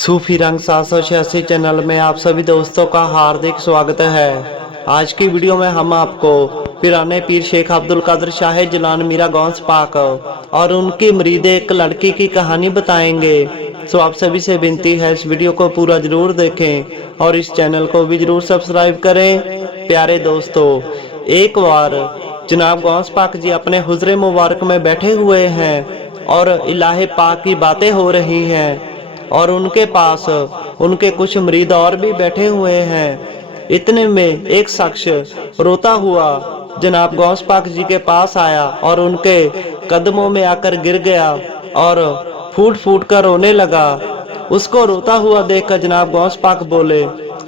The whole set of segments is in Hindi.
सूफी रंग 786 चैनल में आप सभी दोस्तों का हार्दिक स्वागत है। आज की वीडियो में हम आपको पिराने पीर शेख अब्दुल कादिर शाह जिलान मीरा गौस पाक और उनकी मुरीद एक लड़की की कहानी बताएंगे। सो आप सभी से विनती है इस वीडियो को पूरा जरूर देखें और इस चैनल को भी जरूर सब्सक्राइब करें। प्यारे दोस्तों, एक बार जनाब गौस पाक जी अपने हुजरे मुबारक में बैठे हुए हैं और इलाहे पाक की बातें हो रही हैं और उनके पास उनके कुछ मुरीद और भी बैठे हुए हैं। इतने में एक शख्स रोता हुआ जनाब गौस पाक जी के पास आया और उनके कदमों में आकर गिर गया और फूट फूट कर रोने लगा। उसको रोता हुआ देखकर जनाब गौस पाक बोले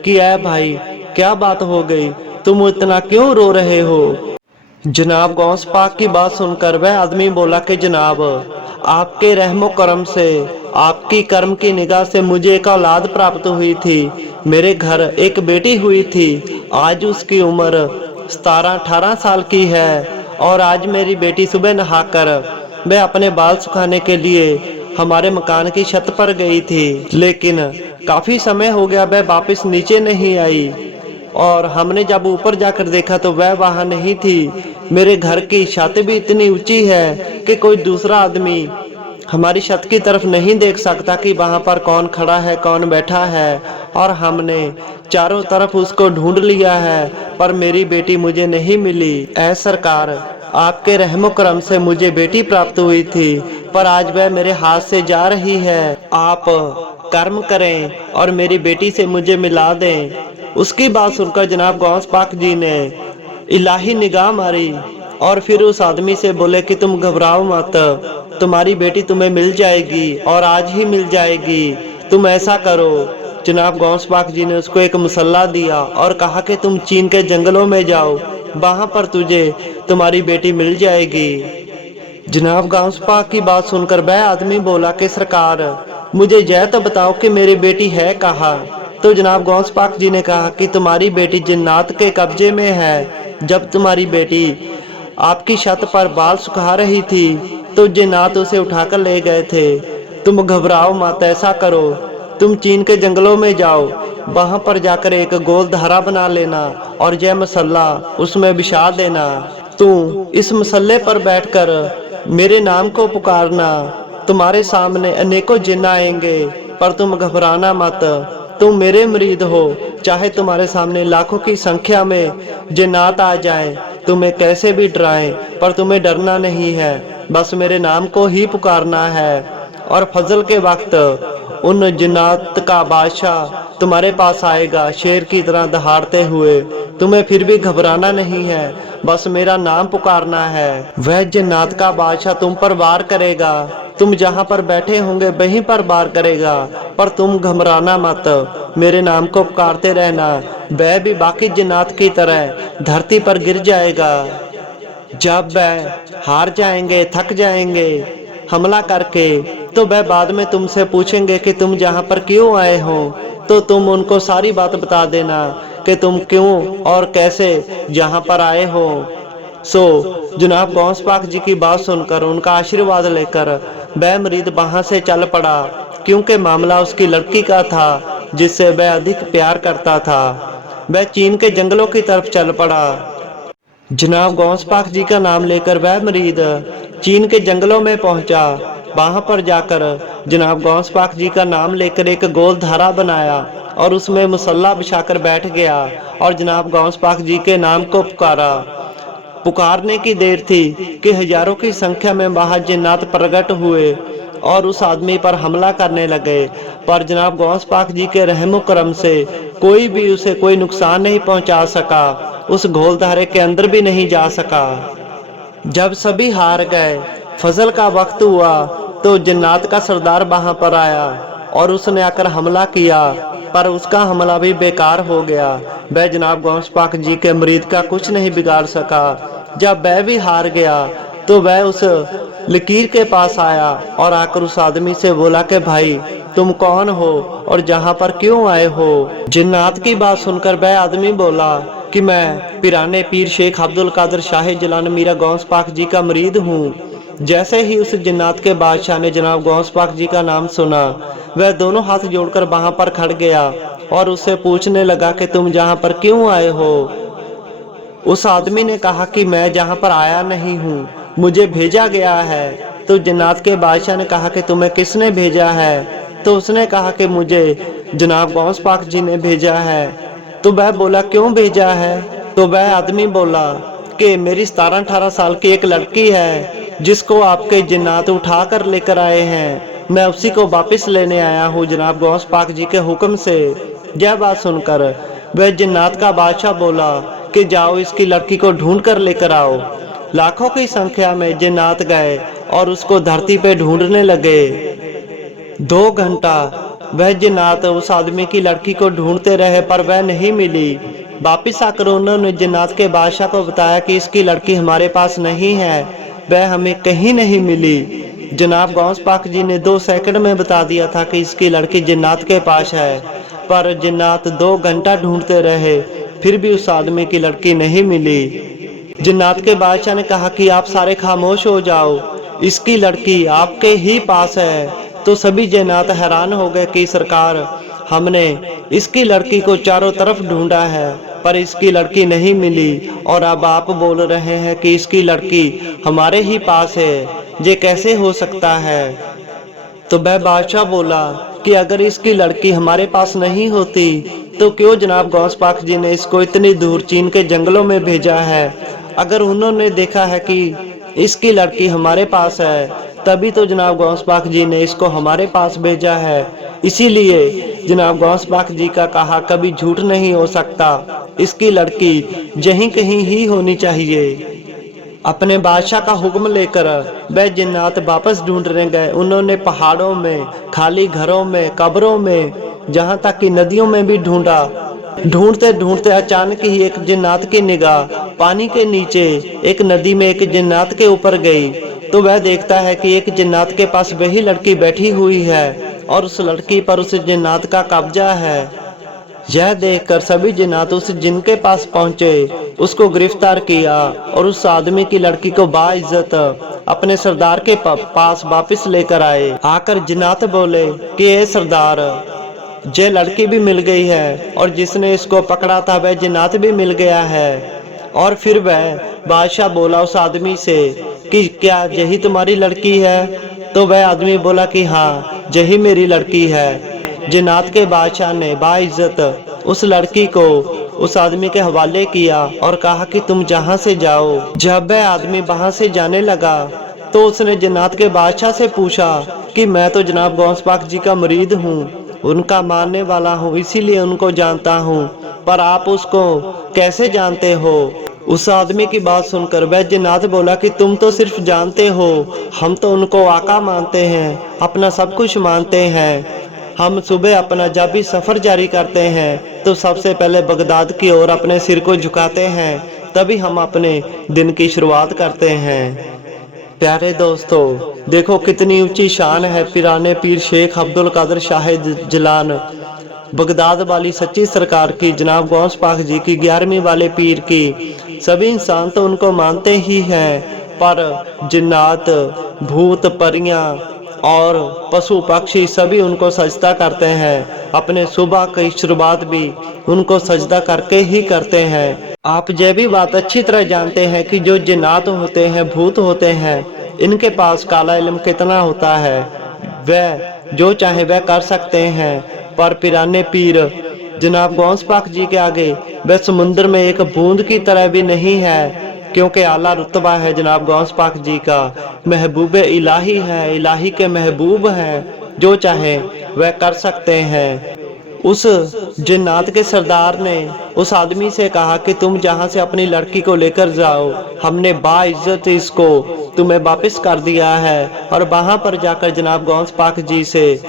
कि ऐ भाई, क्या बात हो गई, तुम इतना क्यों रो रहे हो। जनाब गौस पाक की बात सुनकर वह आदमी बोला कि जनाब, आपके रहमो करम से, आपकी कर्म की निगाह से मुझे एक औलाद प्राप्त हुई थी। मेरे घर एक बेटी हुई थी। आज उसकी उम्र 17-18 साल की है और आज मेरी बेटी सुबह नहाकर वह अपने बाल सुखाने के लिए हमारे मकान की छत पर गई थी, लेकिन काफी समय हो गया वह वापस नीचे नहीं आई और हमने जब ऊपर जाकर देखा तो वह वहां नहीं थी। मेरे घर की छत भी इतनी ऊंची है कि कोई दूसरा आदमी हमारी छत की तरफ नहीं देख सकता कि वहां पर कौन खड़ा है, कौन बैठा है। और हमने चारों तरफ उसको ढूंढ लिया है पर मेरी बेटी मुझे नहीं मिली। ऐ सरकार, आपके रहमो करम से मुझे बेटी प्राप्त हुई थी पर आज वह मेरे हाथ से जा रही है। आप कर्म करें और मेरी बेटी से मुझे मिला दें। उसकी बात सुनकर जनाब गौस पाक जी ने इलाही निगाह मारी और फिर उस आदमी से बोले कि तुम घबराओ मत, तुम्हारी बेटी तुम्हें मिल जाएगी और आज ही मिल जाएगी। तुम ऐसा करो। जनाब गौस पाक जी ने उसको एक मसल्ला दिया और कहा कि तुम चीन के जंगलों में जाओ, वहां पर तुझे तुम्हारी बेटी मिल जाएगी। जनाब गौस पाक की बात सुनकर वह आदमी बोला कि सरकार, मुझे जय तो बताओ कि मेरी बेटी है कहाँ। तो जनाब गौस पाक जी ने कहा कि तुम्हारी बेटी जिन्नात के कब्जे में है। जब तुम्हारी बेटी आपकी छत पर बाल सुखा रही थी तो जिन्नात उसे उठाकर ले गए थे। तुम घबराओ मत, ऐसा करो, तुम चीन के जंगलों में जाओ, वहां पर जाकर एक गोल धारा बना लेना और यह मसल्ला उसमें बिछा देना। तू इस मसल्ले पर बैठकर मेरे नाम को पुकारना। तुम्हारे सामने अनेकों जिन्न आएंगे पर तुम घबराना मत। तुम मेरे मुरीद हो, चाहे तुम्हारे सामने लाखों की संख्या में जिन्नात आ जाएं, तुम्हें कैसे भी डराएं पर तुम्हें डरना नहीं है, बस मेरे नाम को ही पुकारना है। और फजल के वक्त उन जिन्नात का बादशाह तुम्हारे पास आएगा शेर की तरह दहाड़ते हुए। तुम्हें फिर भी घबराना नहीं है, बस मेरा नाम पुकारना है। वह जिन्नात का बादशाह तुम पर वार करेगा, तुम जहां पर बैठे होंगे वहीं पर वार करेगा, पर तुम घबराना मत, मेरे नाम को पुकारते रहना। वह भी बाकी जिन्नात की तरह धरती पर गिर जाएगा। जब वह हार जाएंगे, थक जाएंगे हमला करके, तो वह बाद में तुमसे पूछेंगे कि तुम जहां पर क्यों आए हो, तो तुम उनको सारी बात बता देना कि तुम क्यों और कैसे जहां पर आए हो। सो जनाब गौस पाक जी की बात सुनकर उनका आशीर्वाद लेकर वह मुरीद वहां से चल पड़ा, क्योंकि मामला उसकी लड़की का था जिससे वह अधिक प्यार करता था। वह चीन के जंगलों की तरफ चल पड़ा। जनाब गौस पाक जी का नाम लेकर वह मुरीद चीन के जंगलों में पहुंचा। वहां पर जाकर जनाब गौस पाक जी का नाम लेकर एक गोल धारा बनाया और उसमें मुसल्ला बिछाकर बैठ गया और जनाब गौस पाक जी के नाम को पुकारा। पुकारने की देर थी कि हजारों की संख्या में वहां जिन्नात प्रकट हुए और उस आदमी पर हमला करने लगे, पर जनाब गौस पाक जी के रहमो करम से कोई भी उसे कोई नुकसान नहीं पहुंचा सका, उस घोल धारे के अंदर भी नहीं जा सका। जब सभी हार गए, फजल का वक्त हुआ, तो जिन्नात का सरदार वहां पर आया और उसने आकर हमला किया, पर उसका हमला भी बेकार हो गया। वह जनाब गौस पाक जी के मुरीद का कुछ नहीं बिगाड़ सका। जब वह भी हार गया तो वह उस लकीर के पास आया और आकर उस आदमी से बोला कि भाई, तुम कौन हो और जहां पर क्यों आए हो। जिन्नात की बात सुनकर वह आदमी बोला कि मैं पिराने पीर शेख अब्दुल कादिर शाह जिलान मीरा गौस पाक जी का मुरीद हूँ। जैसे ही उस जिन्नात के बादशाह ने जनाब गौस पाक जी का नाम सुना, वह दोनों हाथ जोड़कर वहां पर खड़ गया और उससे पूछने लगा कि तुम यहाँ पर क्यों आए हो। उस आदमी ने कहा कि मैं जहाँ पर आया नहीं हूँ, मुझे भेजा गया है। तो जिन्नात के बादशाह ने कहा कि तुम्हें किसने भेजा है। तो उसने कहा कि मुझे जनाब गौस पाक जी ने भेजा है। तो वह बोला क्यों भेजा है। तो वह आदमी बोला कि मेरी 17-18 साल की एक लड़की है जिसको आपके जिन्नात उठा कर लेकर आए हैं, मैं उसी को वापस लेने आया हूँ जनाब गौस पाक जी के हुक्म से। यह बात सुनकर वह जिन्नात का बादशाह बोला कि जाओ इसकी लड़की को ढूंढ कर लेकर आओ। लाखों की संख्या में जिन्नात गए और उसको धरती पे ढूंढने लगे। 2 घंटा वह जिन्नात उस आदमी की लड़की को ढूंढते रहे पर वह नहीं मिली। वापिस आकर उन्होंने जिन्नात के बादशाह को बताया कि इसकी लड़की हमारे पास नहीं है, वह हमें कहीं नहीं मिली। जनाब गौस पाक जी ने 2 सेकंड में बता दिया था कि इसकी लड़की जिन्नात के पास है, पर जिन्नात 2 घंटा ढूंढते रहे, फिर भी उस आदमी की लड़की नहीं मिली। जिन्नात के बादशाह ने कहा कि आप सारे खामोश हो जाओ, इसकी लड़की आपके ही पास है। तो सभी जिन्नात हैरान हो गए कि सरकार, हमने इसकी लड़की को चारों तरफ ढूंढा है पर इसकी लड़की नहीं मिली, और अब आप बोल रहे हैं कि इसकी लड़की हमारे ही पास है, ये कैसे हो सकता है। तो वह बादशाह बोला कि अगर इसकी लड़की हमारे पास नहीं होती तो क्यों जनाब गौस पाक जी ने इसको इतनी दूर चीन के जंगलों में भेजा है। अगर उन्होंने देखा है कि इसकी लड़की हमारे पास है, तभी तो जनाब गौस पाक जी ने इसको हमारे पास भेजा है। इसीलिए जनाब गौस पाक जी का कहा कभी झूठ नहीं हो सकता, इसकी लड़की यहीं कहीं ही होनी चाहिए। अपने बादशाह का हुक्म लेकर वह जिन्नात वापस ढूंढने गए। उन्होंने पहाड़ों में, खाली घरों में, कब्रों में, जहाँ तक कि नदियों में भी ढूंढा। ढूंढते ढूंढते अचानक ही एक जिन्नात की निगाह पानी के नीचे एक नदी में एक जिन्नात के ऊपर गई। तो वह देखता है कि एक जिन्नात के पास वही लड़की बैठी हुई है और उस लड़की पर उस जिन्नात का कब्जा है। यह देखकर सभी जिन्नात उस जिन के पास पहुंचे, उसको गिरफ्तार किया और उस आदमी की लड़की को बाइज्जत अपने सरदार के पास वापस लेकर आए। आकर जिन्नात बोले कि ये सरदार, ये लड़की भी मिल गई है और जिसने इसको पकड़ा था वह जिन्नात भी मिल गया है। और फिर वह बादशाह बोला उस आदमी से कि क्या यही तुम्हारी लड़की है। तो वह आदमी बोला कि हाँ, यही मेरी लड़की है। जिन्नात के बादशाह ने बाइज्जत उस लड़की को उस आदमी के हवाले किया और कहा कि तुम जहाँ से जाओ। जब वह आदमी वहाँ से जाने लगा तो उसने जिन्नात के बादशाह से पूछा कि मैं तो जनाब गौस पाक जी का मुरीद हूँ, उनका मानने वाला हूँ, इसीलिए उनको जानता हूँ, पर आप उसको कैसे जानते हो। उस आदमी की बात सुनकर वह जिन्नात बोला कि तुम तो सिर्फ जानते हो, हम तो उनको आका मानते हैं, अपना सब कुछ मानते हैं। हम सुबह अपना जब भी सफ़र जारी करते हैं तो सबसे पहले बगदाद की ओर अपने सिर को झुकाते हैं, तभी हम अपने दिन की शुरुआत करते हैं। प्यारे दोस्तों, देखो कितनी ऊंची शान है पिराने पीर शेख अब्दुल कादिर शाह जिलान बगदाद वाली सच्ची सरकार की, जनाब गौस पाक जी की, 11वीं वाले पीर की। सभी इंसान तो उनको मानते ही हैं, पर जिन्नात, भूत, परियां और पशु पक्षी सभी उनको सजदा करते हैं। अपने सुबह की शुरुआत भी उनको सजदा करके ही करते हैं। आप ये भी बात अच्छी तरह जानते हैं कि जो जिन्नात होते हैं, भूत होते हैं, इनके पास काला इल्म कितना होता है, वह जो चाहे वह कर सकते हैं। पर पिराने पीर जनाब गौस पाक जी के आगे वह समुद्र में एक बूंद की तरह भी नहीं है, क्योंकि आला रुतबा है जनाब गौस पाक जी का, महबूब इलाही है, इलाही के महबूब हैं, जो चाहे वह कर सकते हैं। उस जिन्नात के सरदार ने उस आदमी से कहा कि तुम जहां से अपनी लड़की को लेकर जाओ, हमने बाइज्जत इसको तुम्हें वापस कर दिया है, और वहां पर जाकर जनाब गौस पाक जी से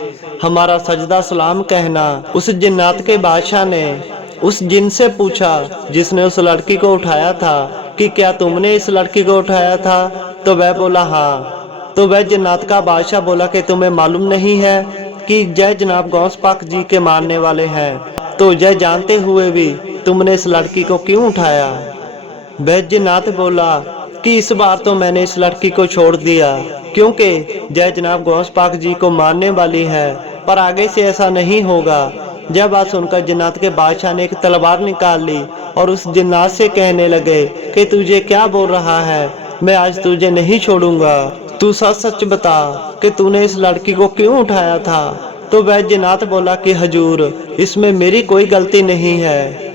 हमारा सजदा सलाम कहना। उस जिन्नात के बादशाह ने उस जिन से पूछा जिसने उस लड़की को उठाया था कि क्या तुमने इस लड़की को उठाया था। तो वह बोला हाँ। तो वह जिन्नात का बादशाह बोला कि तुम्हें मालूम नहीं है कि जय जनाब गौस पाक जी के मानने वाले हैं, तो जय जानते हुए भी तुमने इस लड़की को क्यों उठाया। वह जिन्नात बोला कि इस बार तो मैंने इस लड़की को छोड़ दिया, क्योंकि जय जनाब गौस पाक जी को मारने वाली है, पर आगे से ऐसा नहीं होगा। जब बात सुनकर जिन्नात के बादशाह ने एक तलवार निकाल ली और उस जिन्नात से कहने लगे कि तुझे क्या बोल रहा है, मैं आज तुझे नहीं छोड़ूंगा। तू सच सच बता कि तूने इस लड़की को क्यों उठाया था। तो वह जिन्नात बोला कि हजूर, इसमें मेरी कोई गलती नहीं है,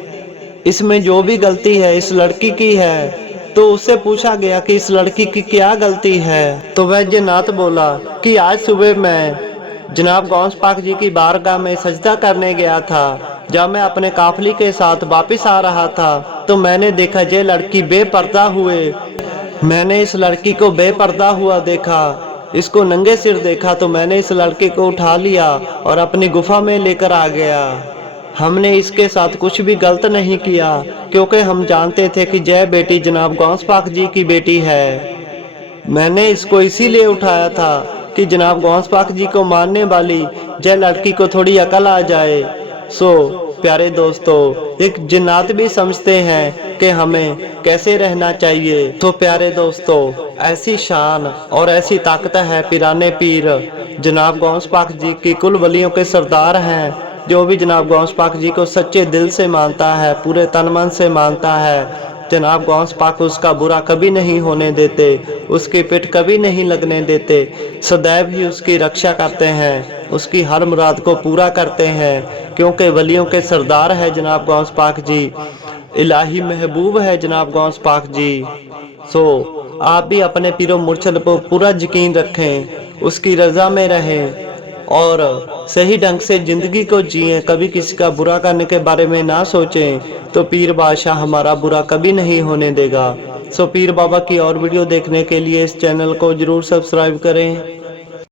इसमें जो भी गलती है इस लड़की की है। तो उससे पूछा गया कि इस लड़की की क्या गलती है। तो वह जिन्नात बोला कि आज सुबह मैं जनाब गौस पाक जी की बारगाह में सजदा करने गया था। जब मैं अपने काफिले के साथ वापस आ रहा था तो मैंने देखा ये लड़की बेपर्दा हुए, मैंने इस लड़की को बेपर्दा हुआ देखा, इसको नंगे सिर देखा। तो मैंने इस लड़की को उठा लिया और अपनी गुफा में लेकर आ गया। हमने इसके साथ कुछ भी गलत नहीं किया, क्योंकि हम जानते थे कि जय बेटी जनाब गौस पाक जी की बेटी है। मैंने इसको इसीलिए उठाया था कि जनाब गौस पाक जी को मारने वाली जय लड़की को थोड़ी अकल आ जाए। सो प्यारे दोस्तों, एक जिन्नात भी समझते हैं कि हमें कैसे रहना चाहिए। तो प्यारे दोस्तों, ऐसी शान और ऐसी ताकत है पिराने पीर जनाब गौस पाक जी की कुल वलियों के सरदार हैं। जो भी जनाब गौस पाक जी को सच्चे दिल से मानता है, पूरे तन मन से मानता है, जनाब गौस पाक उसका बुरा कभी नहीं होने देते, उसकी पिठ कभी नहीं लगने देते, सदैव ही उसकी रक्षा करते हैं, उसकी हर मुराद को पूरा करते हैं, क्योंकि वलियों के सरदार है जनाब गौस पाक जी, इलाही महबूब है जनाब गौस पाक जी। सो आप भी अपने पीरो मुर्शद पर पूरा यकीन रखें, उसकी रजा में रहें और सही ढंग से जिंदगी को जिएं, कभी किसी का बुरा करने के बारे में ना सोचें, तो पीर बादशाह हमारा बुरा कभी नहीं होने देगा। सो पीर बाबा की और वीडियो देखने के लिए इस चैनल को जरूर सब्सक्राइब करें।